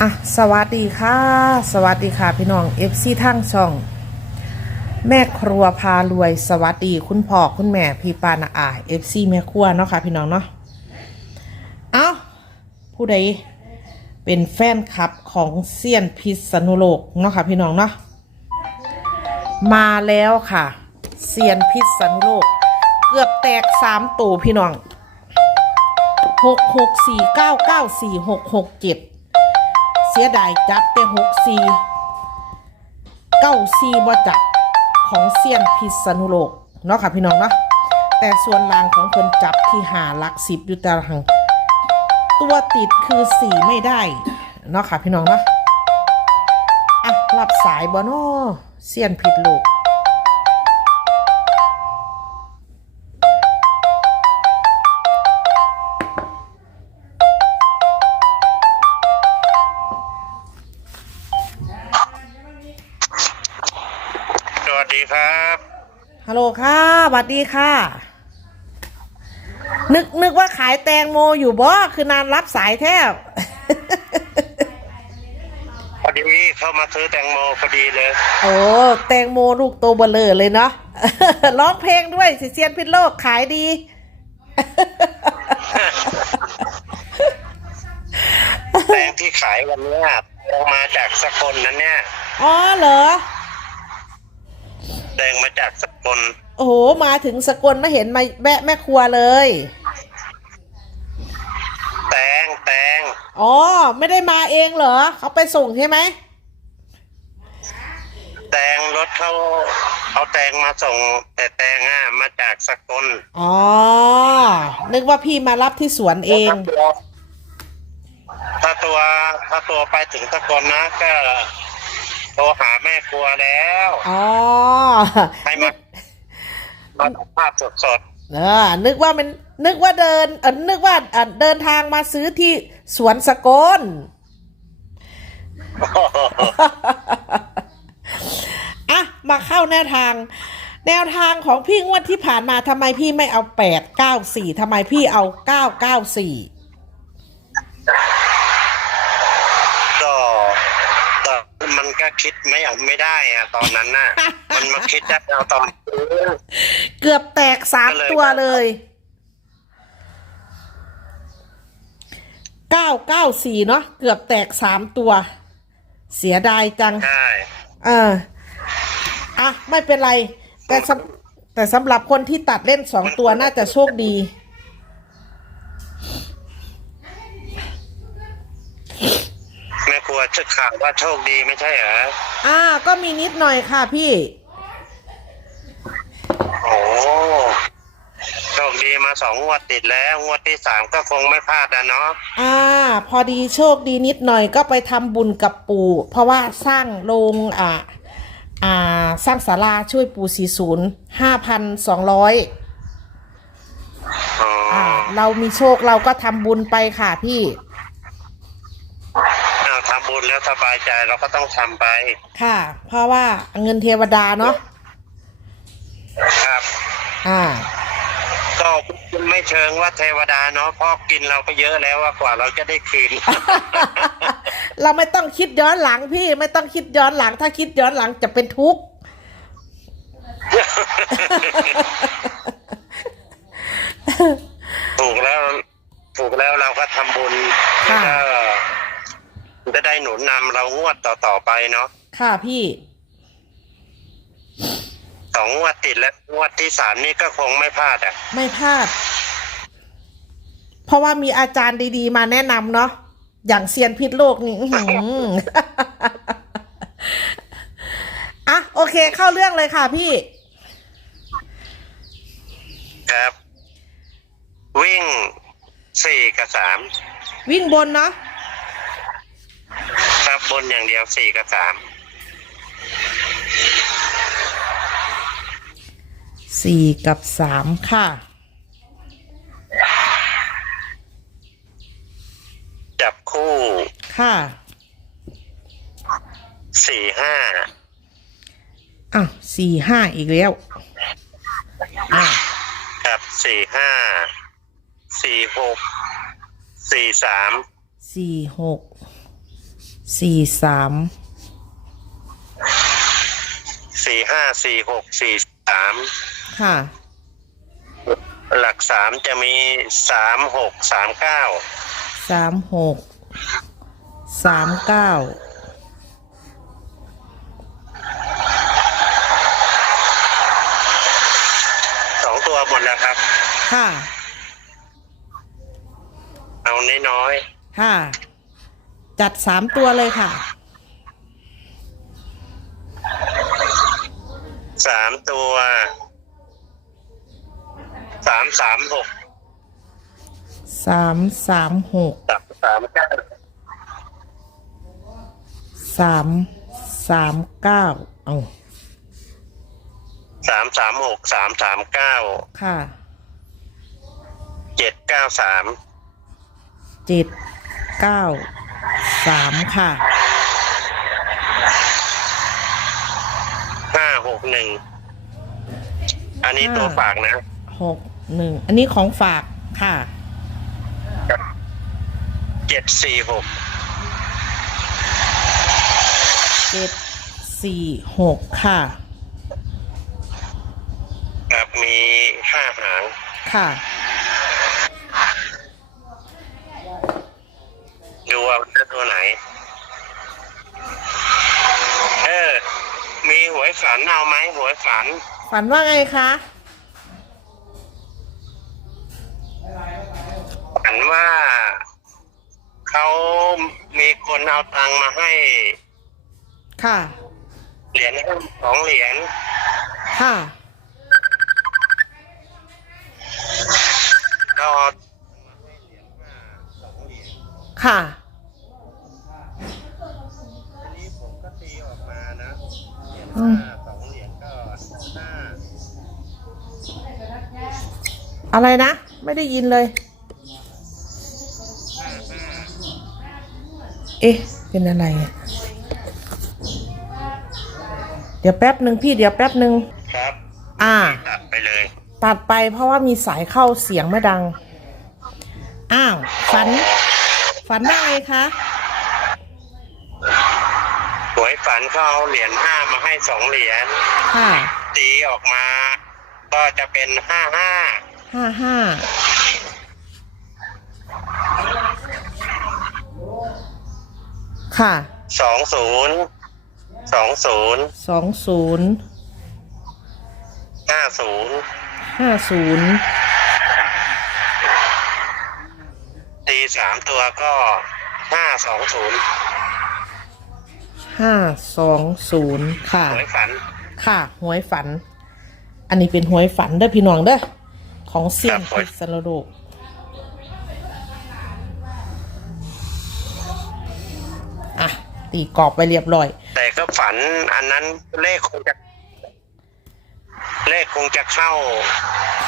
อะสวัสดีค่ะ สวัสดีค่ะพี่น้องเอฟซีทั้งช่อง แม่ครัวพารวย สวัสดีคุณพ่อคุณแม่พี่ปานาอาเอฟซีแม่ครัวเนาะค่ะพี่น้องเนาะเอ้าผู้ใดเป็นแฟนคลับของเซียนพิษณุโลกเนาะค่ะพี่น้องเนาะมาแล้วค่ะเซียนพิษณุโลก เกือบแตกสามตูพี่น้องหกหกสี่เก้าเก้าสี่หกหกเจ็ด เสียดายจับแต่หกซีเก้าซีบ่จับของเซียนพิษณุโลกเนาะค่ะพี่น้องเนาะแต่ส่วนลางของคนจับที่หาลักสิบอยู่แต่หังตัวติดคือสี่ไม่ได้เนาะค่ะพี่น้องเนาะอะรับสายบ่เนาะเซียนผิดลูก ฮัลโหลค่ะสวัสดีค่ะ นึกนึกว่าขายแตงโมอยู่บ่คือนานรับสายแทบพอดีเข้ามาซื้อแตงโมพอดีเลย โอ้แตงโมลูกโตเบลเลอเลยเนาะร้องเพลงด้วยสิเซียนพิษโลกขายดี แตงที่ขายวันเนี้ยแตงมาจากสกลนั้นเนี่ย อ๋อเหรอ แตงมาจากสกลโอ้โห มาถึงสกลมาเห็นมาแวะแม่ครัวเลย แตงแตงอ๋อ ไม่ได้มาเองเหรอ เขาไปส่งใช่ไหม แตงรถเขาเอาแตงมาส่ง แต่แตงอะมาจากสกลอ๋อ นึกว่าพี่มารับที่สวนเอง ถ้าตัวถ้าตัวไปถึงสกลนะก็ โทรหาแม่ครัวแล้วอ๋อให้มามาสัมภาพสดเออนึกว่ามันนึกว่าเดินเออนึกว่าเอ่อเดินทางมาซื้อที่สวนสกลๆอะมาเข้าแนวทาง แนวทางของพี่งวดที่ผ่านมาทำไมพี่ไม่เอาแปดเก้าสี่ทำไมพี่เอาเก้าเก้าสี่ ก็ก็มัน ก็คิดไม่เอาไม่ได้อะตอนนั้นน่ะ มันมาคิดได้เอาตอนซื้อเกือบแตกสามก็เลยตัวเลยเก้าเก้าสี่เนาะเกือบแตกสามตัว เสียดายจังใช่เอออะ ไม่เป็นไร แต่สำแต่สำหรับคนที่ตัดเล่นสองตัวน่าจะโชคดี แม่ครั วชึกข่าวว่าโชคดีไม่ใช่เหรออ่า ก็มีนิดหน่อยค่ะพี่ โอ้โชคดีมาสองงวดติดแล้ว งวดที่สามก็คงไม่พลาดนะเนาะอ่า พอดีโชคดีนิดหน่อยก็ไปทำบุญกับปู่ เพราะว่าสร้างโรงอ่าอ่า สร้างศาลาช่วยปู่สี่ศูนย์ห้าพันสองร้อยอ๋ออ่าเรามีโชคเราก็ทำบุญไปค่ะพี่เอาทำบุญ แล้วสบายใจเราก็ต้องทำไป ค่ะ เพราะว่าเงินเทวดาเนาะครับ อ่า ก็ไม่เชิงว่าเทวดาเนาะเพราะกินเราก็เยอะแล้วว่ากว่าเราจะได้คืน เราไม่ต้องคิดย้อนหลังพี่ ไม่ต้องคิดย้อนหลัง ถ้าคิดย้อนหลังจะเป็นทุกข์ ถูกแล้ว ถูกแล้วเราก็ทำบุญค่ะก็ จะได้หนุนนำเรางวดต่อๆไปเนาะค่ะพี่สองงวดติดแล้วงวดที่สามนี่ก็คงไม่พลาดอะ ไม่พลาด เพราะว่ามีอาจารย์ดีๆ มาแนะนำเนาะอย่างเซียนพิษโลกนี่อื้อหืออะโอเค เข้าเรื่องเลยค่ะพี่ ครับ วิ่งสี่กับสามวิ่งบนเนาะ ครับบนอย่างเดียวสี่กับสามสี่กับสามค่ะ จับคู่ค่ะสี่ห้าอะสี่ห้าอีกแล้วอะครับสี่ห้าสี่หกสี่สามสี่หก สี่สามสี่ห้าสี่หกสี่สามค่ะ หลักสามจะมีสามหกสามเก้าสามหกสามเก้าสองตัวหมดแล้วครับ ค่ะ เอาน้อยค่ะ จัดสามตัวเลยค่ะๆสามตัวสามสามหกสามสามหกสามสามเก้าสามสามเก้าเอาสามสามหกสามสามเก้าค่ะเจ็ดเก้าสามเจ็ดเก้า สามค่ะห้าหกหนึ่งอันนี้ตัวฝากนะหกหนึ่งอันนี้ของฝากค่ะเจ็ดสี่หกเจ็ดสี่หกค่ะครับมีห้าหางค่ะ ฝันเอาไหมหวยฝัน ฝันว่าไงคะฝันว่าเขามีคนเอาตังค์มาให้ ค่ะ เหรียญสองเหรียญค่ะก็ค่ะ อันนี้ผมก็ตีออกมานะ เหรียญอืมห้าสองเหรียญก็ห้าอะไรนะ ไม่ได้ยินเลยห้าห้าเอ๊ะ เป็นอะไรอะเดี๋ยวแป๊บหนึ่งพี่เดี๋ยวแป๊บหนึ่งครับ อ่า ตัดไปเลย ตัดไปเพราะว่ามีสายเข้าเสียงไม่ดัง อ้าว ฝัน ฝันว่าไงคะหวย ฝันเขาเอาเหรียญห้ามาให้สองเหรียญค่ะตีออกมา ก็จะเป็นห้าห้าห้าห้าค่ะสองศูนย์สองศูนย์สองศูนย์ห้าศูนย์ห้าศูนย์ตีสามตัวก็ห้าสองศูนย์ ห้าสองศูนย์ค่ะ หวยฝัน ค่ะหวยฝัน อันนี้เป็นหวยฝันเด้อพี่น้องเด้อของเสี่ยงครับพิษณุโลกอะตีกรอบไปเรียบร้อย แต่ก็ฝันอันนั้นเลขคงจะ เลขคงจะเข้า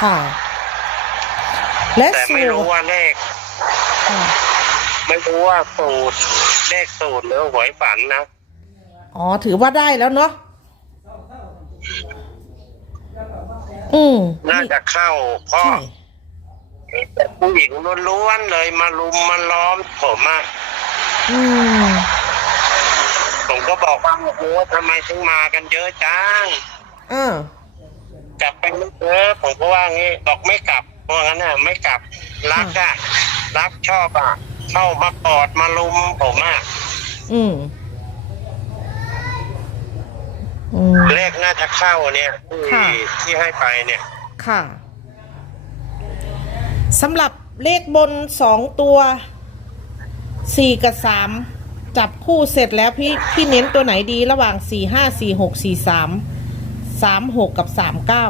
ค่ะ และแต่สูไม่รู้ตรว่าเลข ค่ะ ไม่รู้ว่าสูตรเลขสูตรหรือหวยฝันนะ อ๋อ ถือว่าได้แล้วเนาะอืมน่าจะเข้าเพราะใช่ผู้หญิงล้วนๆเลยมาลุมมาล้อมผมอะอืมผมก็บอกว่าโอ้โหทำไมถึงมากันเยอะจังอ่ากลับไปไม่เจอผมก็ว่างี้บอกไม่กลับเพราะงั้นน่ะ ไม่กลับรักอะรักชอบอะเข้ามากอดมาลุมผมอะอืมอืม เลขน่าจะเข้าเนี่ยที่ค่ะที่ให้ไปเนี่ย ค่ะสำหรับเลขบนสองตัวสี่กับสามจับคู่เสร็จแล้วพี่พี่เน้นตัวไหนดีระหว่างสี่ห้าสี่หกสี่สามสามหกกับสามเก้า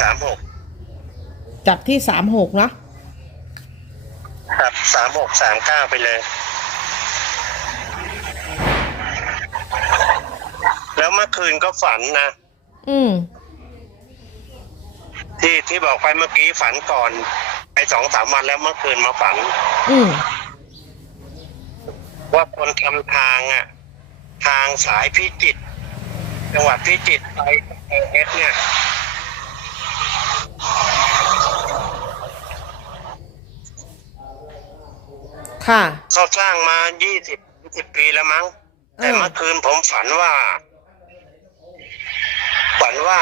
สามหกจับที่สามหกเนาะครับสามหกสามเก้าไปเลย แล้วเมื่อคืนก็ฝันนะอืมที่ที่บอกไปเมื่อกี้ฝันก่อนไปสองสามวันแล้วเมื่อคืนมาฝัน อืมว่าคนทำทางอะ ทางสายพิจิตรจังหวัดพิจิตรไปเอสเนี่ย ค่ะ เขาสร้างมายี่สิบสิบปีแล้วมั้ง แต่เออเมื่อคืนผมฝันว่า ฝันว่า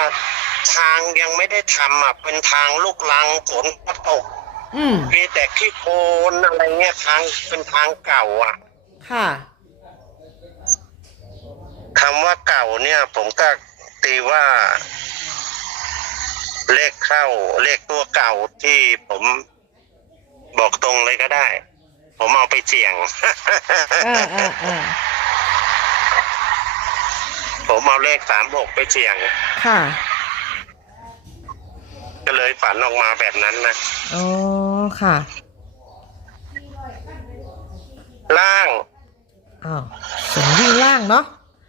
ทางยังไม่ได้ทำอะเป็นทางลูกลังฝนก็ตกอืมมีแต่ขี้โคลนอะไรเงี้ยทางเป็นทางเก่าอะค่ะ คำว่าเก่าเนี่ย ผมก็ตีว่า เลขเข้า เลขตัวเก่าที่ผมบอกตรงเลยก็ได้ ผมเอาไปเสี่ยงอ่าอ่าอ่า ผมเอาเลขสามหกไปเสี่ยง ค่ะก็เลยฝันออกมาแบบนั้นนะอ๋อค่ะ ล่างอ้าวส่งวิ่งล่างเนาะ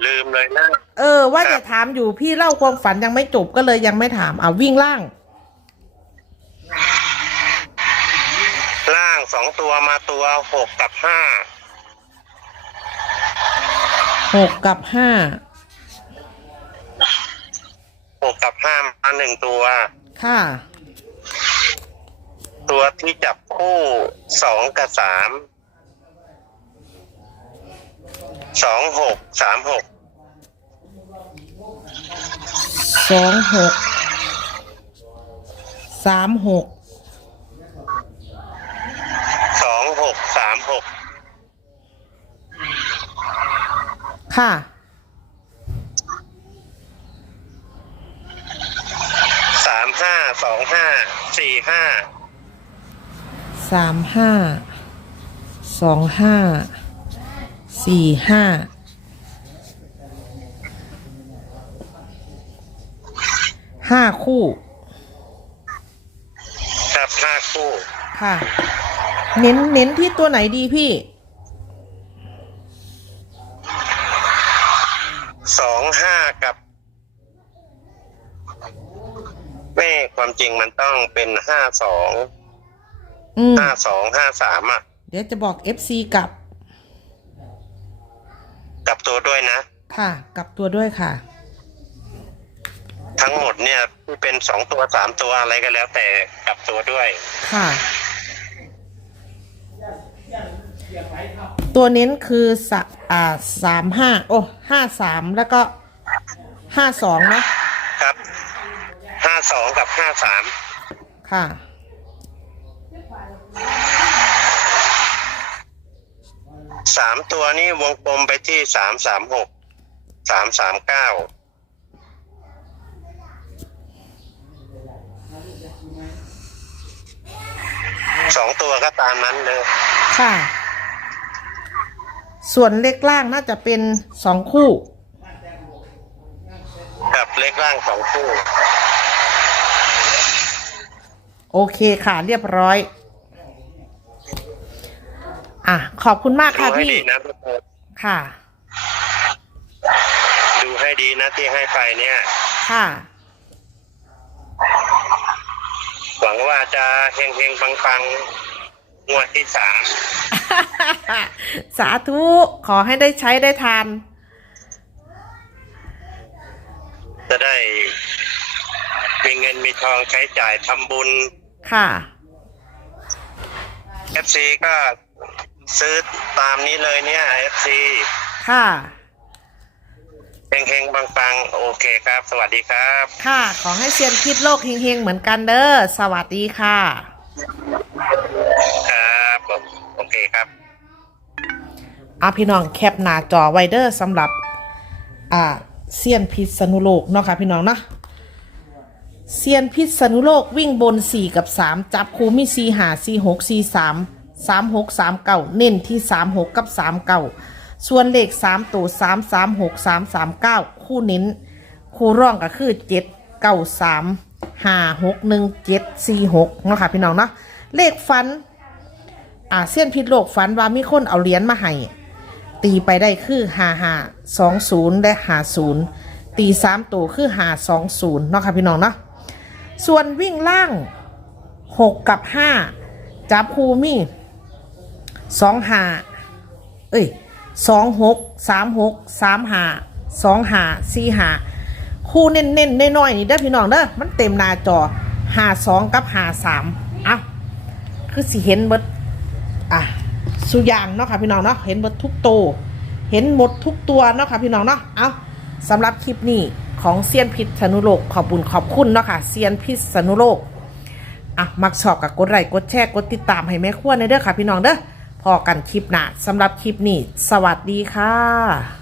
ลืมเลยนะเออ ว่าครัจะบถามอยู่พี่เล่าความฝันยังไม่จบก็เลยยังไม่ถามเอาวิ่งล่าง ล่างสองตัวมาตัวหกกับห้าหกกับห้า หกกับห้ามาหนึ่งตัว ค่ะ ตัวที่จับคู่สองกับสามสองหกสามหกสองหก สามหก สองหกสามหกค่ะ สามห้า สองห้าสี่ห้าสามห้าสองห้าสี่ห้าห้าคู่ ครับห้าคู่ค่ะ เน้นเน้นที่ตัวไหนดีพี่ สองห้ากับแม่ ความจริงมันต้องเป็นห้าสองอืมห้าสองห้าสามอะเดี๋ยวจะบอก FC กลับกลับตัวด้วยนะ ค่ะ กลับตัวด้วยค่ะ ทั้งหมดเนี่ยที่เป็นสองตัวสามตัวอะไรก็แล้วแต่กลับตัวด้วย ค่ะ ตัวเน้นคือสะอ่าสามห้าโอ้ห้าสามแล้วก็ห้าสองนะครับห้า สองกับห้าสามค่ะ สามตัวนี้วงกลมไปที่สามสามหกสามสามเก้าสองตัวก็ตามนั้นเลย ค่ะ ส่วนเลขล่างน่าจะเป็นสองคู่ กับเลขล่างสองคู่ โอเคค่ะ เรียบร้อย อะ ขอบคุณมากดูค่ะให้พี่ ดีนะทุกคนค่ะ ดูให้ดีนะที่ให้ไปเนี่ย ค่ะ หวังว่าจะเฮงเฮงปังปังๆงวดที่สามสาธุ ขอให้ได้ใช้ได้ทาน จะได้มีเงินมีทองใช้จ่ายทำบุญ ค่ะ FC ก็ซื้อตามนี้เลยเนี่ย FC ค่ะเฮงเฮงปังปังๆโอเคครับ สวัสดีครับ ค่ะ ขอให้เซียนคิดโลกเฮงๆเหมือนกันเด้อสวัสดีค่ะ ครับผมโอเคครับเอาพี่น้องแคปหน้าจอไวเดอร์สำหรับ อ่าเซียนพิษณุโลกเนาะค่ะพี่น้องเนาะ เซียนพิษณุโลกวิ่งบน 4 กับ 3 จับคูมี4หา4 6 4 3 3 6 3เก่าเน้นที่ 3 6 กับ 3 เก่า ส่วนเลข 3 ตัว 3 3 6 3 3 9 คู่เน้น คู่ร่องก็คือ 7 9 3 5 6 1 7 4 6เนาะค่ะพี่น้องเนาะเลขฟันอาเซียนพิษโลกฝันว่ามีคนเอาเหรียญมาให้ตีไปได้คือหาหาสองศูนย์และหาศูนย์ตีสามตัวคือหาสองศูนย์เนาะค่ะพี่น้องเนาะ ส่วนวิ่งล่างหกกับห้าจับคูมีสองหาเอ้ยสองหกสามหกสามหาสองหาสี่หาคู่เน้นๆน้อยๆนี่เด้อพี่น้องเด้อมันเต็มหน้าจอหาสองกับหาสามเอ้าคือสิเห็นเบิดอะสุยางเนาะค่ะพี่น้องเนาะเห็นหมดทุกตัวเห็นหมดทุกตัวเนาะค่ะพี่น้องเนาะเอาสำหรับคลิปนี้ ของเซียนพิษสนุโลกขอบบุญขอบคุณเนาะค่ะเซียนพิษสนุโลกอะมักชอบกับกดไลค์กดแชร์กดติดตามให้แม่ขั้วในเด้อค่ะ พี่น้องเด้อพอกันคลิปหน้าสำหรับคลิปนี้ สวัสดีค่ะ